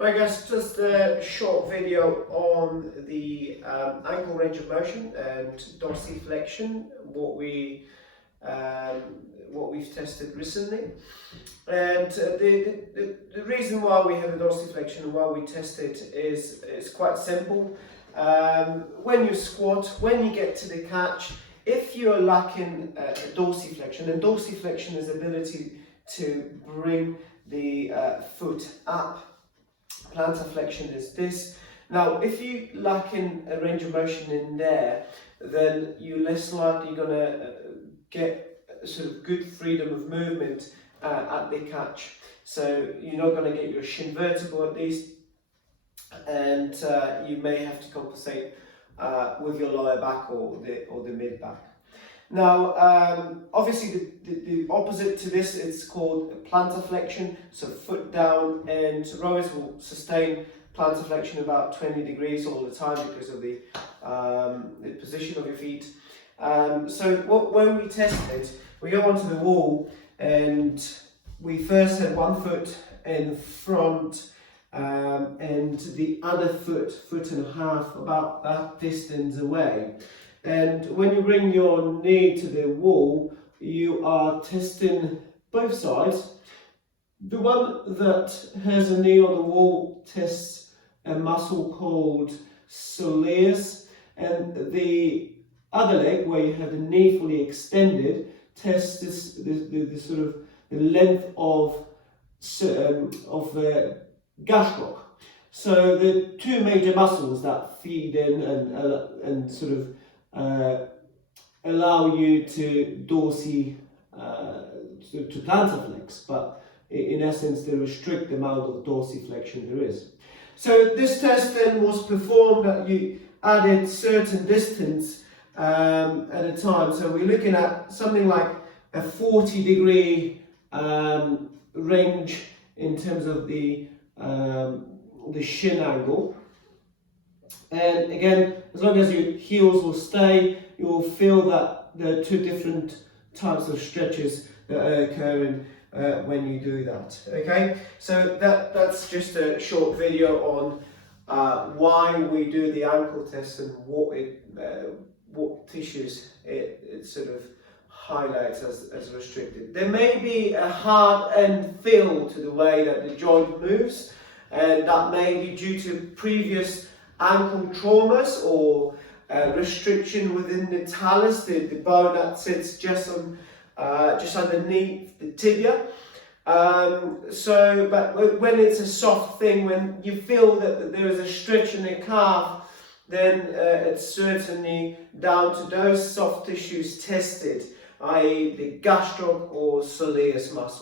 Right guys, just a short video on the ankle range of motion and dorsiflexion, what we've tested recently. And the reason why we have a dorsiflexion and why we test it is quite simple. When you squat, when you get to the catch, if you're lacking dorsiflexion, and dorsiflexion is the ability to bring the foot up. Plantar flexion is this. Now, if you lack in a range of motion in there, then you're less likely going to get sort of good freedom of movement at the catch. So you're not going to get your shin vertebra at least, and you may have to compensate with your lower back or the mid back. Now, obviously the opposite to this is called plantar flexion, so foot down, and rowers will sustain plantar flexion about 20 degrees all the time because of the position of your feet. When we test it, we go onto the wall and we first have one foot in front and the other foot and a half, about that distance away. And when you bring your knee to the wall, you are testing both sides. The one that has a knee on the wall tests a muscle called soleus, and the other leg, where you have the knee fully extended, tests the sort of the length of gastroc. So the two major muscles that feed in and sort of allow you to to plantar flex, but in essence they restrict the amount of dorsiflexion there is. So this test then was performed that you added certain distance at a time. So we're looking at something like a 40-degree range in terms of the shin angle. And again, as long as your heels will stay, you will feel that there are two different types of stretches that are occurring when you do that. Okay, so that's just a short video on why we do the ankle test and what tissues it sort of highlights as restricted. There may be a hard end feel to the way that the joint moves, and that may be due to previous ankle traumas or restriction within the talus, the bone that sits just underneath the tibia. But when it's a soft thing, when you feel that there is a stretch in the calf, then it's certainly down to those soft tissues tested, i.e. the gastroc or soleus muscle.